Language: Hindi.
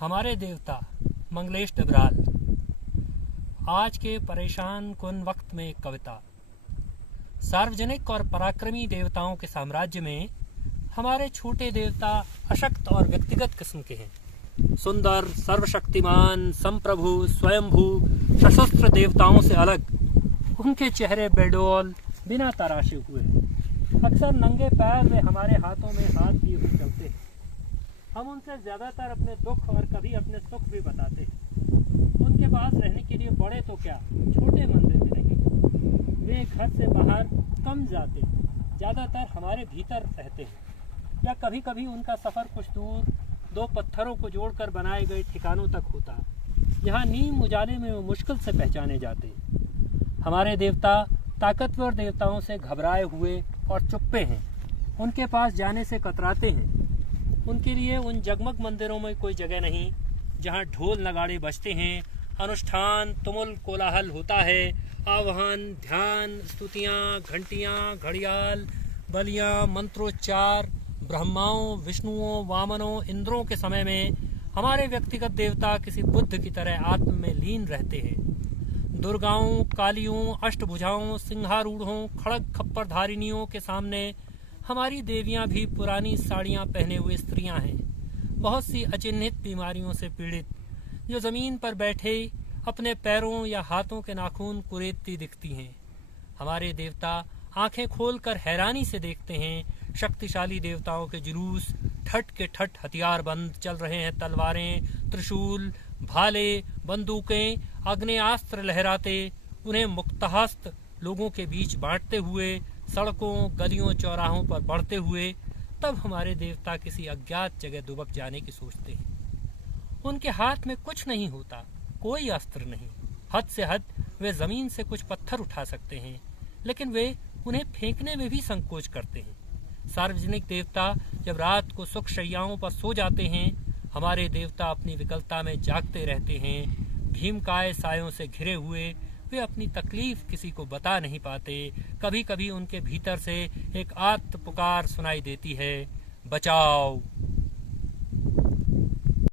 हमारे देवता मंगलेश डबराल। आज के परेशान कुन वक्त में एक कविता। सार्वजनिक और पराक्रमी देवताओं के साम्राज्य में हमारे छोटे देवता अशक्त और व्यक्तिगत किस्म के हैं। सुंदर, सर्वशक्तिमान, संप्रभु, स्वयंभू, सशस्त्र देवताओं से अलग उनके चेहरे बेडौल, बिना तराशे हुए हैं। अक्सर नंगे पैर वे हमारे हाथों में हाथ दिए हुए चलते हैं। हम उनसे ज़्यादातर अपने दुख और कभी अपने सुख भी बताते हैं। उनके पास रहने के लिए बड़े तो क्या, छोटे मंदिर भी नहीं। वे घर से बाहर कम जाते, ज़्यादातर हमारे भीतर रहते हैं। या कभी कभी उनका सफ़र कुछ दूर दो पत्थरों को जोड़कर बनाए गए ठिकानों तक होता। यहाँ नीम उजाले में वो मुश्किल से पहचाने जाते। हमारे देवता ताकतवर देवताओं से घबराए हुए और चुप्पे हैं। उनके पास जाने से कतराते हैं। उनके लिए उन जगमग मंदिरों में कोई जगह नहीं जहाँ ढोल नगाड़े बजते हैं, अनुष्ठान, तुमुल, कोलाहल होता है, आह्वान, ध्यान, स्तुतियाँ, घंटियाँ, घड़ियाल, बलियाँ, मंत्रोच्चार, ब्रह्माओं, विष्णुओं, वामनों, इंद्रों के समय में हमारे व्यक्तिगत देवता किसी बुद्ध की तरह आत्म में लीन रहते हैं। दुर्गाओं, कालियों, अष्टभुजाओं, सिंहारूढ़ों, खड़ग खप्पर धारिणियों के सामने हमारी देवियां भी पुरानी साड़ियां पहने हुए स्त्रियां हैं, बहुत सी अचिन्हित बीमारियों से पीड़ित, जो जमीन पर बैठे अपने पैरों या हाथों के नाखून कुरेदती दिखती हैं। हमारे देवता आंखें खोलकर हैरानी से देखते हैं। शक्तिशाली देवताओं के जुलूस ठट के ठट हथियार बंद चल रहे हैं। तलवारें, त्रिशूल, भाले, बंदूकें, आग्नेयास्त्र लहराते उन्हें मुक्तहस्त लोगों के बीच बांटते हुए, सड़कों, गलियों, चौराहों पर बढ़ते हुए, तब हमारे देवता किसी अज्ञात जगह दुबक जाने की सोचते हैं। उनके हाथ में कुछ नहीं होता, कोई अस्त्र नहीं। हद से हद वे जमीन से कुछ पत्थर उठा सकते हैं, लेकिन वे उन्हें फेंकने में भी संकोच करते हैं। सार्वजनिक देवता जब रात को सुख शैयाओं पर सो जाते हैं, हमारे देवता अपनी विकलता में जागते रहते हैं। भीमकाय सायों से घिरे हुए वे अपनी तकलीफ किसी को बता नहीं पाते। कभी कभी उनके भीतर से एक आर्त पुकार सुनाई देती है, बचाओ।